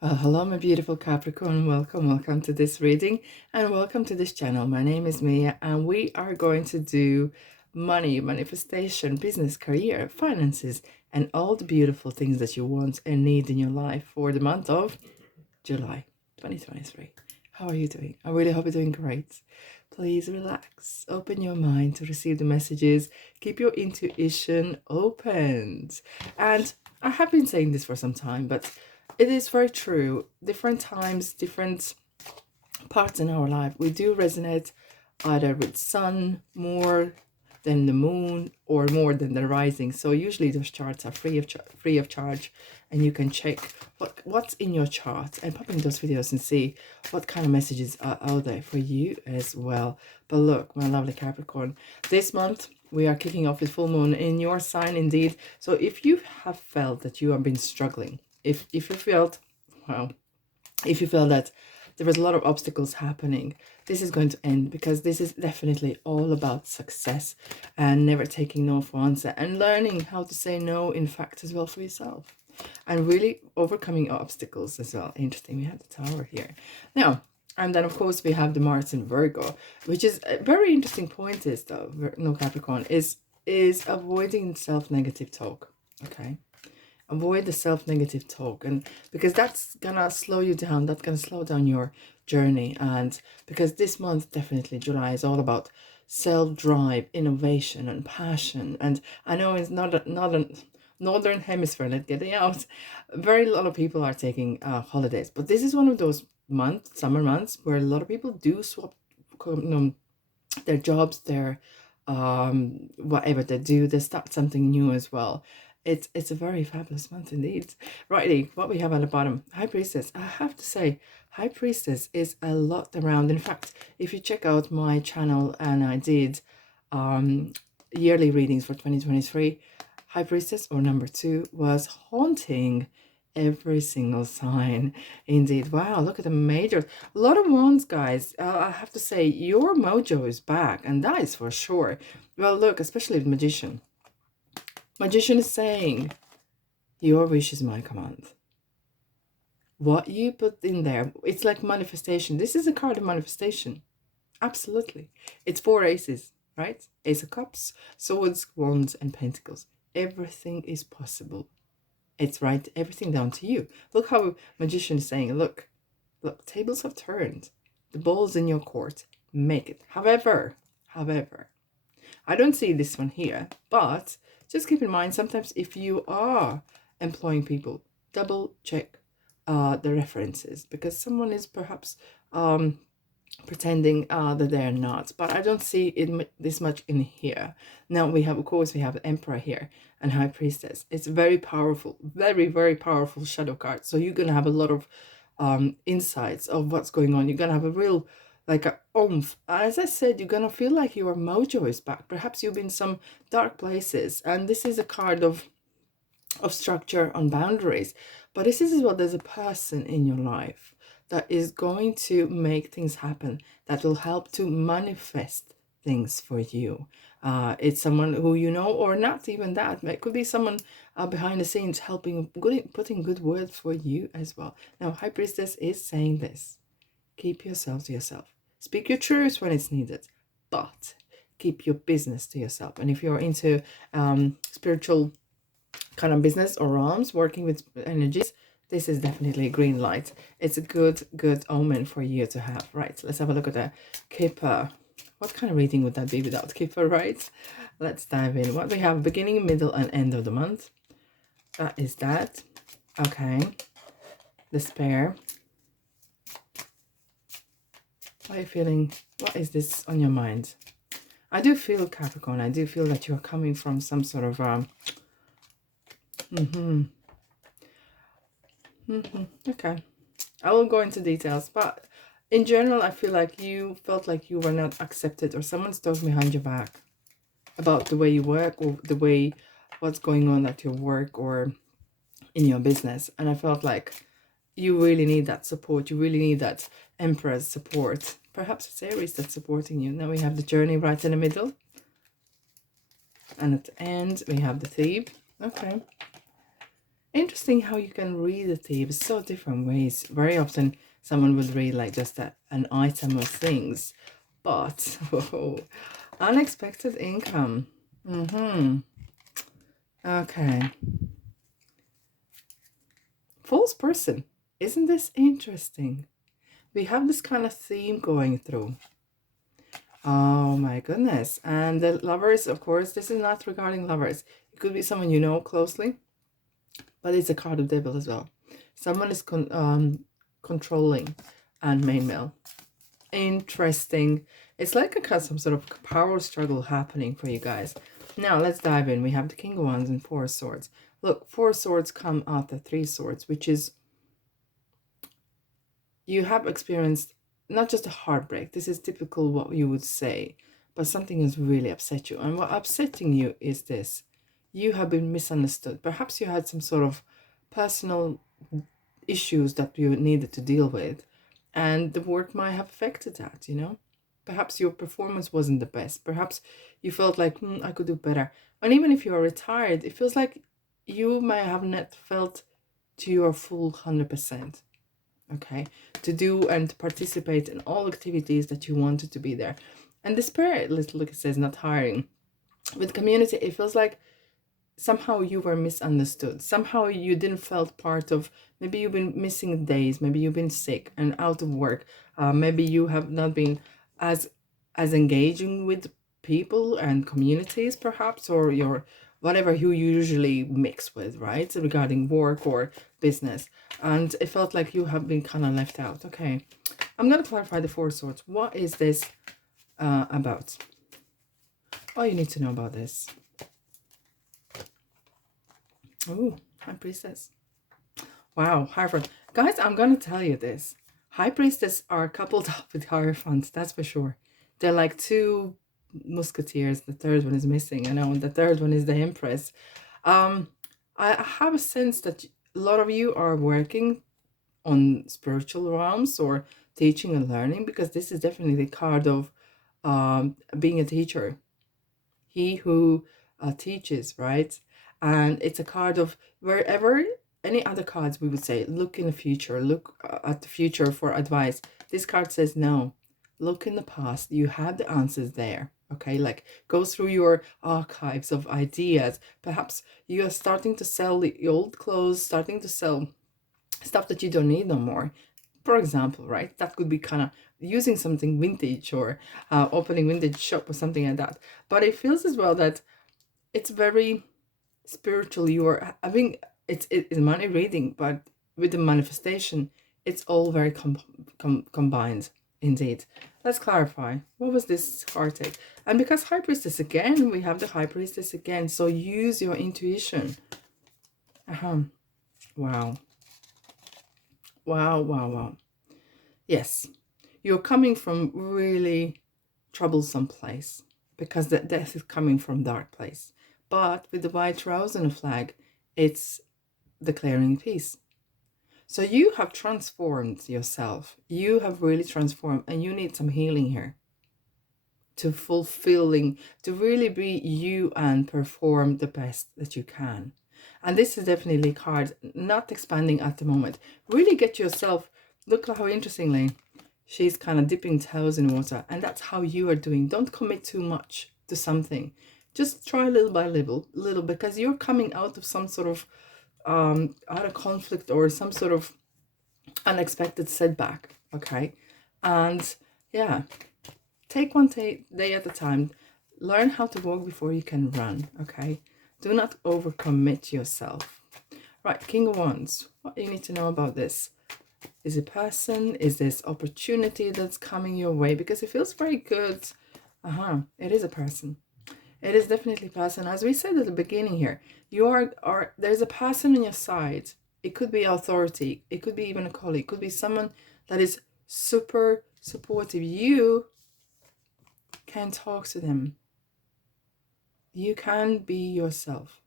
Well, hello, my beautiful Capricorn. Welcome to this reading and welcome to this channel. My name is Mia, and we are going to do money, manifestation, business, career, finances, and all the beautiful things that you want and need in your life for the month of July 2023. How are you doing? I really hope you're doing great. Please relax, open your mind to receive the messages, keep your intuition opened. And I have been saying this for some time, but it is very true. Different times, different parts in our life, we do resonate either with sun more than the moon or more than the rising. So usually those charts are free of charge, and you can check what's in your chart and pop in those videos and see what kind of messages are out there for you as well. But look, my lovely Capricorn, this month we are kicking off with full moon in your sign indeed. So if you have felt that you have been struggling, if you felt, well, if you feel that there was a lot of obstacles happening, this is going to end, because this is definitely all about success and never taking no for answer, and learning how to say no, in fact, as well, for yourself, and really overcoming obstacles as well. Interesting, we have the Tower here now. And then, of course, we have the Mars in Virgo, which is a very interesting point is, though, no, Capricorn, is avoiding self-negative talk, okay? Avoid the self-negative talk, and because that's gonna slow you down, that's gonna slow down your journey. And because this month, definitely July, is all about self-drive, innovation, and passion. And I know it's not a northern hemisphere, let's get it out, very lot of people are taking holidays, but this is one of those months, summer months, where a lot of people do swap, you know, their jobs, their whatever they do, they start something new as well. It's a very fabulous month indeed. Righty, what we have at the bottom, High Priestess. I have to say, High Priestess is a lot around. In fact, if you check out my channel, and I did yearly readings for 2023, High Priestess, or number 2, was haunting every single sign indeed. Wow, look at the majors, a lot of ones, guys. I have to say, your mojo is back, and that is for sure. Well, look, especially the Magician. Magician is saying, your wish is my command. What you put in there, it's like manifestation. This is a card of manifestation. Absolutely. It's 4 aces, right? Ace of Cups, Swords, Wands, and Pentacles. Everything is possible. It's right, everything down to you. Look how Magician is saying, look, tables have turned. The ball's in your court. Make it. However, I don't see this one here, but just keep in mind, sometimes if you are employing people, double check the references, because someone is perhaps pretending that they're not. But I don't see it this much in here. Now we have, of course, we have the Emperor here and High Priestess. It's very powerful, very, very powerful shadow card. So you're going to have a lot of insights of what's going on. You're going to have a real, like a oomph. As I said, you're going to feel like your mojo is back. Perhaps you've been in some dark places, and this is a card of structure on boundaries. But this is what, there's a person in your life that is going to make things happen, that will help to manifest things for you. It's someone who you know, or not even that. It could be someone behind the scenes helping, putting good words for you as well. Now, High Priestess is saying this. Keep yourself to yourself. Speak your truth when it's needed, but keep your business to yourself. And if you're into spiritual kind of business or realms, working with energies, this is definitely a green light. It's a good omen for you to have. Right, let's have a look at the Kipper. What kind of reading would that be without Kipper, right? Let's dive in. What we have, beginning, middle, and end of the month. That is that. Okay. Despair. What are you feeling? What is this on your mind? I do feel, Capricorn, I do feel that you're coming from some sort of okay, I will go into details, but in general, I feel like you felt like you were not accepted, or someone's talking behind your back about the way you work, or the way what's going on at your work or in your business. And I felt like you really need that support. You really need that Emperor's support. Perhaps it's Aries that's supporting you. Now we have the Journey right in the middle. And at the end, we have the Thief. Okay. Interesting how you can read the thieves so different ways. Very often someone would read like just an item of things, but whoa, unexpected income. Okay. False person. Isn't this interesting? We have this kind of theme going through. Oh my goodness. And the lovers, of course, this is not regarding lovers. It could be someone you know closely, but it's a card of devil as well. Someone is controlling and main male. Interesting. It's like some sort of power struggle happening for you guys. Now let's dive in. We have the King of Wands and Four of Swords. Look, Four of Swords come after Three of Swords, which is you have experienced not just a heartbreak. This is typical what you would say, but something has really upset you. And what upsetting you is this. You have been misunderstood. Perhaps you had some sort of personal issues that you needed to deal with. And the work might have affected that, you know? Perhaps your performance wasn't the best. Perhaps you felt like, I could do better. And even if you are retired, it feels like you may have not felt to your full 100%. Okay? To do and to participate in all activities that you wanted to be there. And the spirit, look, it says not hiring. With community, it feels like somehow you were misunderstood. Somehow you didn't felt part of, maybe you've been missing days, maybe you've been sick and out of work. Maybe you have not been as engaging with people and communities perhaps, or your whatever you usually mix with, right? Regarding work or business. And it felt like you have been kind of left out. Okay, I'm going to clarify the Four of Swords. What is this about? Oh, you need to know about this. Oh, High Priestess. Wow, Hierophant. Guys, I'm going to tell you this. High Priestess are coupled up with Hierophants, that's for sure. They're like two musketeers. The third one is missing. I know the third one is the Empress. I have a sense that a lot of you are working on spiritual realms or teaching and learning, because this is definitely the card of being a teacher. He who teaches, right? And it's a card of wherever any other cards we would say, look in the future, look at the future for advice. This card says no, look in the past, you have the answers there. Okay, like go through your archives of ideas. Perhaps you are starting to sell the old clothes, starting to sell stuff that you don't need no more. For example, right? That could be kind of using something vintage, or opening vintage shop or something like that. But it feels as well that it's very spiritual. You are having it's money reading, but with the manifestation, it's all very combined indeed. Let's clarify. What was this heartache? And because High Priestess again, we have the High Priestess again. So use your intuition. Wow. Wow, wow, wow. Yes, you're coming from really troublesome place, because the death is coming from dark place. But with the white rose and a flag, it's declaring peace. So you have transformed yourself. You have really transformed, and you need some healing here to fulfilling, to really be you and perform the best that you can. And this is definitely a card not expanding at the moment. Really get yourself, look how interestingly she's kind of dipping toes in water, and that's how you are doing. Don't commit too much to something. Just try little by little, because you're coming out of some sort of out of conflict or some sort of unexpected setback. Okay, and yeah, take one day at a time. Learn how to walk before you can run. Okay, do not overcommit yourself. Right, King of Wands. What do you need to know about this? Is it person? Is this opportunity that's coming your way? Because it feels very good. It is a person. It is definitely a person. As we said at the beginning here, you are there's a person on your side. It could be authority. It could be even a colleague. It could be someone that is super supportive. You can talk to them. You can be yourself.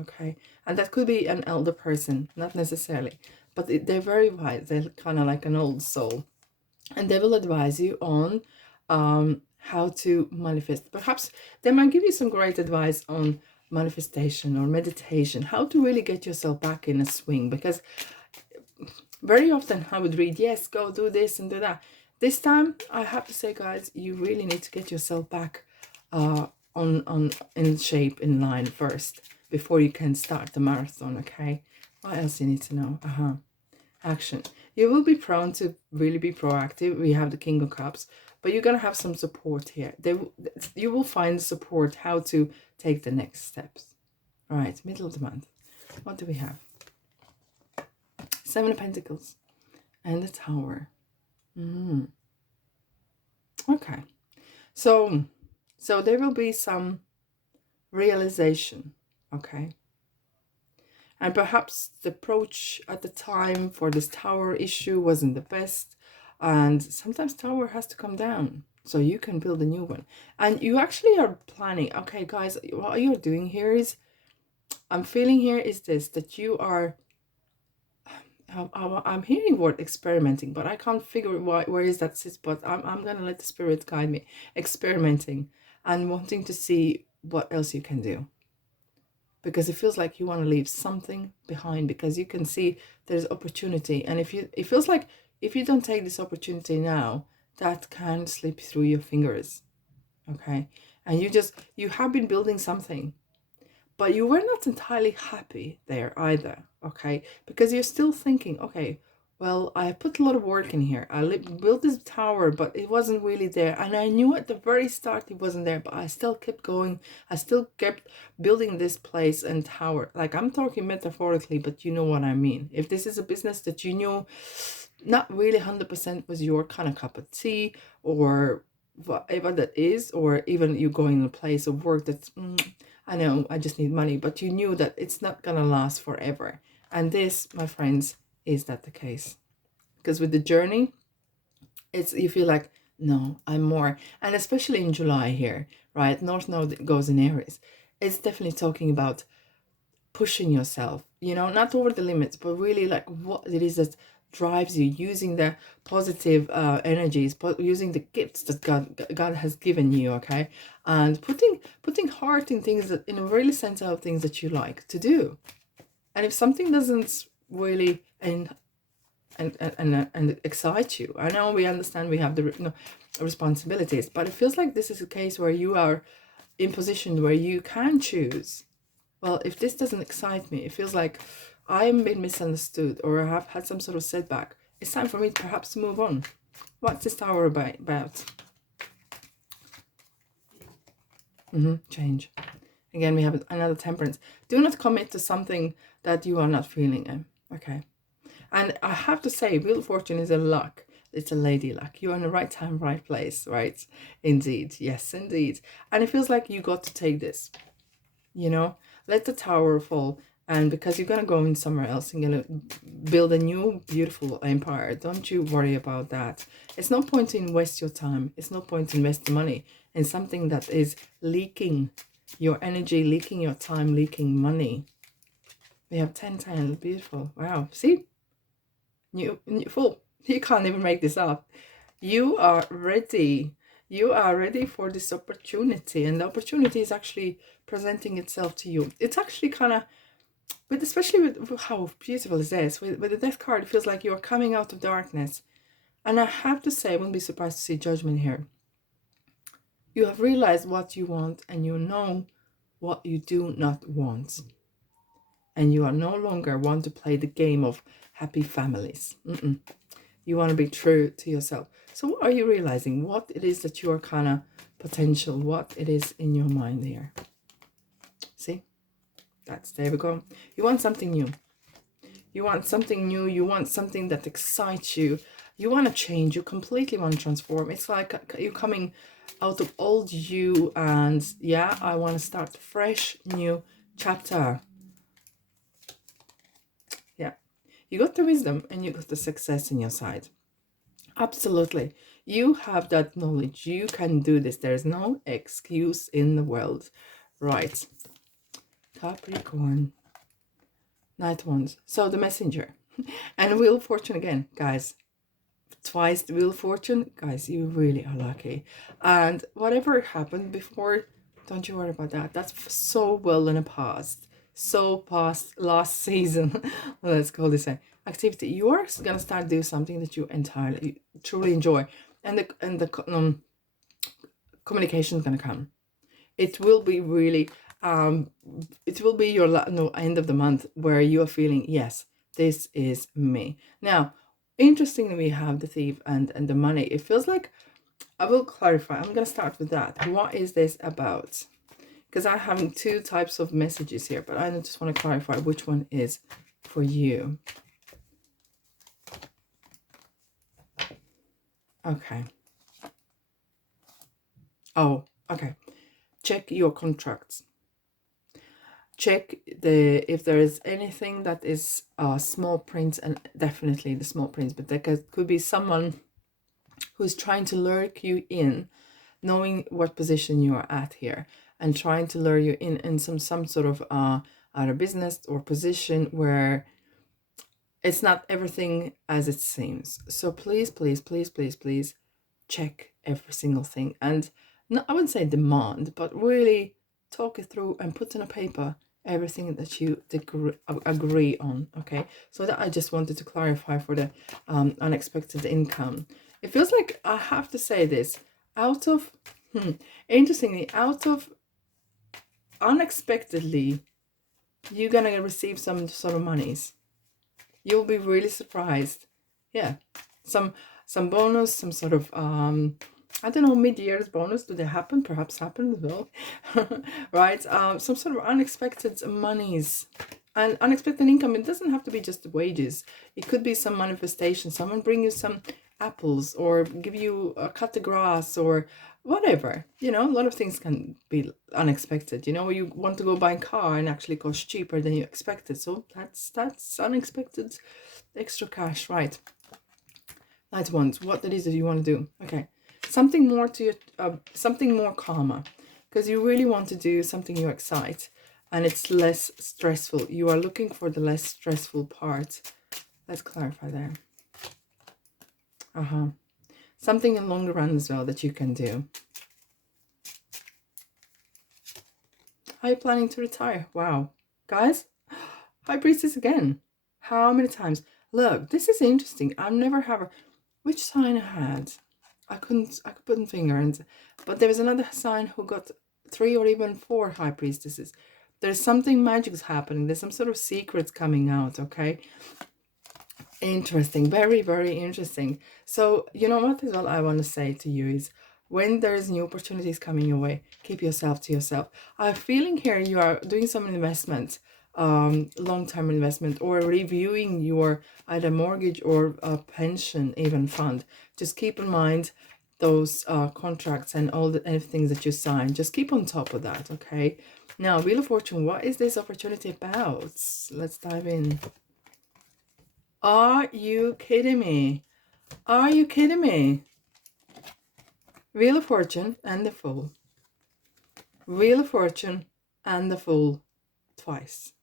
Okay, and that could be an elder person, not necessarily, but they're very wise. They're kind of like an old soul, and they will advise you on how to manifest. Perhaps they might give you some great advice on manifestation or meditation, how to really get yourself back in a swing. Because very often I would read, yes, go do this and do that. This time, I have to say, guys, you really need to get yourself back on in shape, in line first, before you can start the marathon, okay? What else you need to know? Action. You will be prone to really be proactive. We have the King of Cups, but you're going to have some support here. You will find support how to take the next steps. All right, middle of the month. What do we have? Seven of Pentacles and the Tower. Okay, so there will be some realization, okay? And perhaps the approach at the time for this Tower issue wasn't the best, and sometimes Tower has to come down so you can build a new one. And you actually are planning, okay guys, what you're doing here is, I'm feeling here is this, that you are, I'm hearing word experimenting, but I can't figure where is that sits, but I'm gonna let the spirit guide me. Experimenting and wanting to see what else you can do, because it feels like you want to leave something behind, because you can see there's opportunity, and it feels like if you don't take this opportunity now, that can slip through your fingers, okay? And you have been building something, but you were not entirely happy there either, okay? Because you're still thinking, okay, well, I put a lot of work in here. I built this tower, but it wasn't really there. And I knew at the very start it wasn't there, but I still kept going. I still kept building this place and tower. Like, I'm talking metaphorically, but you know what I mean. If this is a business that you knew not really 100% was your kind of cup of tea, or whatever that is, or even you going in a place of work that's, I know, I just need money, but you knew that it's not gonna last forever. And this, my friends, is that the case? Because with the journey, you feel like, no, I'm more. And especially in July here, right? North Node goes in Aries. It's definitely talking about pushing yourself, not over the limits, but really like what it is that drives you, using the positive energies, but using the gifts that God has given you, okay? And putting heart in things that, in a really sense of things that you like to do. And if something doesn't really and excite you, I know we understand we have the responsibilities, but it feels like this is a case where you are in position where you can choose. Well, if this doesn't excite me, it feels like I'm being misunderstood, or I have had some sort of setback. It's time for me perhaps to move on. What's this tower about? Change. Again, we have another Temperance. Do not commit to something that you are not feeling. Okay. And I have to say, Wheel of Fortune is a luck. It's a lady luck. You're in the right time, right place, right? Indeed. Yes, indeed. And it feels like you got to take this. Let the tower fall. And because you're going to go in somewhere else and going to build a new beautiful empire, don't you worry about that. It's no point to invest your time. It's no point to invest the money in something that is leaking your energy, leaking your time, leaking money. We have 10-10. Beautiful. Wow. See? New full. You can't even make this up. You are ready. You are ready for this opportunity. And the opportunity is actually presenting itself to you. It's actually kind of, especially with how beautiful is this, with the Death card, it feels like you are coming out of darkness. And I have to say, I wouldn't be surprised to see Judgment here. You have realized what you want, and you know what you do not want. And you are no longer want to play the game of happy families. You want to be true to yourself. So what are you realizing? What it is that you are kind of potential, what it is in your mind here. See? There we go. You want something new. You want something new. You want something that excites you. You want to change. You completely want to transform. It's like you're coming out of old you, and yeah, I want to start a fresh new chapter. Yeah. You got the wisdom and you got the success in your side. Absolutely. You have that knowledge. You can do this. There's no excuse in the world. Right. Capricorn. Knight Wands. So the Messenger. And Wheel of Fortune again, guys. Twice the Wheel of Fortune. Guys, you really are lucky. And whatever happened before, Don't you worry about that. That's so well in the past. So past last season. Let's call this a activity. You are gonna start do something that you entirely truly enjoy, and the communication is gonna come. It will be really it will be your end of the month where you are feeling, yes, this is me. Now, interestingly, we have the thief and the money. It feels like, I will clarify. I'm gonna start with that. What is this about? Because I'm having two types of messages here, but I just want to clarify which one is for you. Okay. Oh, okay. Check your contracts. Check if there is anything that is small print, and definitely the small prints, but there could be someone who's trying to lure you in, knowing what position you are at here, and trying to lure you in some sort of either business or position where it's not everything as it seems. So please, please, please, please, please check every single thing, and not, I wouldn't say demand, but really talk it through and put on a paper everything that you agree on. Okay, so that I just wanted to clarify for the unexpected income. It feels like I have to say this, out of interestingly, out of unexpectedly, you're gonna receive some sort of monies. You'll be really surprised. Yeah, some bonus, some sort of I don't know, mid-year's bonus. Do they happen? Perhaps happen as well. Right? Some sort of unexpected monies and unexpected income. It doesn't have to be just the wages. It could be some manifestation. Someone bring you some apples, or give you a cut the grass, or whatever. You know, a lot of things can be unexpected. You know, you want to go buy a car and actually cost cheaper than you expected. So that's unexpected extra cash, right? Light ones, what it is that you want to do. Okay, something more to your something more calmer, because you really want to do something you excite, and it's less stressful. You are looking for the less stressful part. Let's clarify there. Something in longer run as well that you can do. Are you planning to retire? Wow, guys, High Priestess again. How many times? Look, this is interesting. I've never have which sign I had. I could put a finger in, but there was another sign who got 3 or even 4 High Priestesses. There's something magic's happening. There's some sort of secrets coming out. Okay. Interesting, very, very interesting. So, you know what, as well, I want to say to you is, when there's new opportunities coming your way, keep yourself to yourself. I'm feeling here you are doing some investment, long-term investment, or reviewing your either mortgage or pension even fund. Just keep in mind those contracts and all the things that you sign. Just keep on top of that. Okay. Now, Wheel of Fortune, what is this opportunity about? Let's dive in. Are you kidding me? Are you kidding me? Wheel of Fortune and the Fool. Wheel of Fortune and the Fool twice.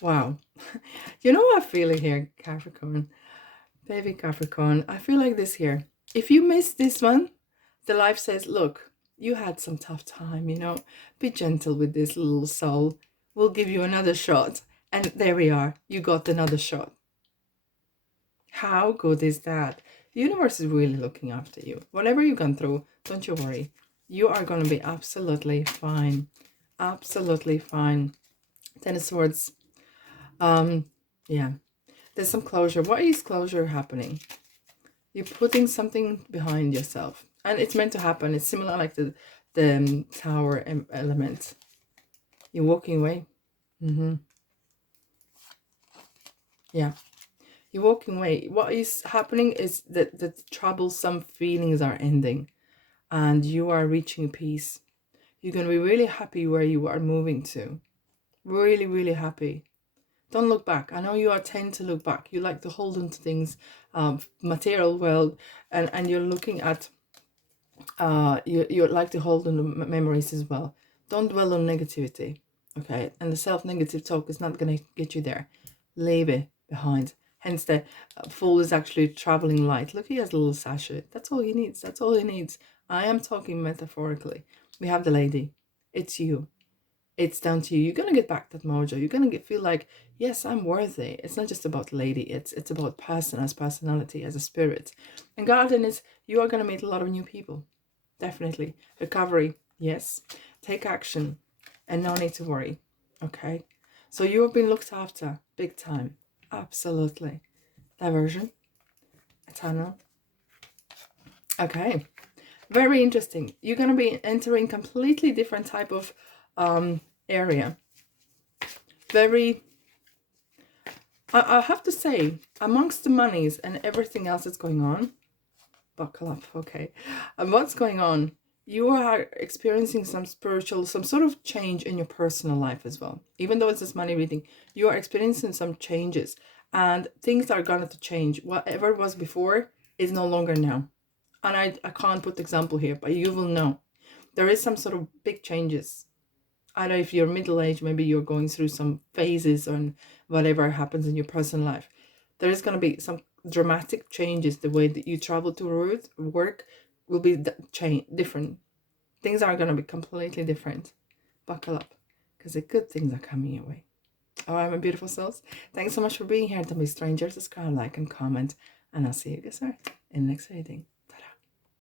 Wow. You know what I'm feeling here, Capricorn? Baby Capricorn, I feel like this here. If you missed this one, the life says, look, you had some tough time, you know. Be gentle with this little soul. We'll give you another shot. And there we are. You got another shot. How good is that? The universe is really looking after you. Whatever you've gone through, don't you worry. You are going to be absolutely fine. Absolutely fine. Ten of Swords. Yeah. There's some closure. What is closure happening? You're putting something behind yourself. And it's meant to happen. It's similar like the tower element. You're walking away. Yeah. You're walking away. What is happening is that the troublesome feelings are ending, and you are reaching peace. You're going to be really happy where you are moving to. Really, really happy. Don't look back. I know you are tend to look back. You like to hold on to things, material world, and you're looking at, you like to hold on to memories as well. Don't dwell on negativity, okay? And the self-negative talk is not going to get you there. Leave it behind. Hence the Fool is actually traveling light. Look, he has a little sachet. That's all he needs. That's all he needs. I am talking metaphorically. We have the Lady. It's you. It's down to you. You're gonna get back that mojo. You're gonna feel like, yes, I'm worthy. It's not just about Lady. It's about person as personality, as a spirit. And Garden is, you are gonna meet a lot of new people. Definitely. Recovery, yes. Take action, and no need to worry. Okay. So you have been looked after, big time. Absolutely. Diversion, eternal. Okay. Very interesting. You're going to be entering completely different type of area. Very, I have to say, amongst the monies and everything else that's going on, buckle up, okay? And what's going on, you are experiencing some spiritual, some sort of change in your personal life as well. Even though it's this money reading, you are experiencing some changes, and things are going to change. Whatever was before is no longer now. And I can't put the example here, but you will know. There is some sort of big changes. I don't know if you're middle-aged, maybe you're going through some phases on whatever happens in your personal life. There is going to be some dramatic changes. The way that you travel to work will be different. Things are going to be completely different. Buckle up, because the good things are coming your way. All right, my beautiful souls. Thanks so much for being here. Don't be strangers. Subscribe, like, and comment. And I'll see you guys in the next reading.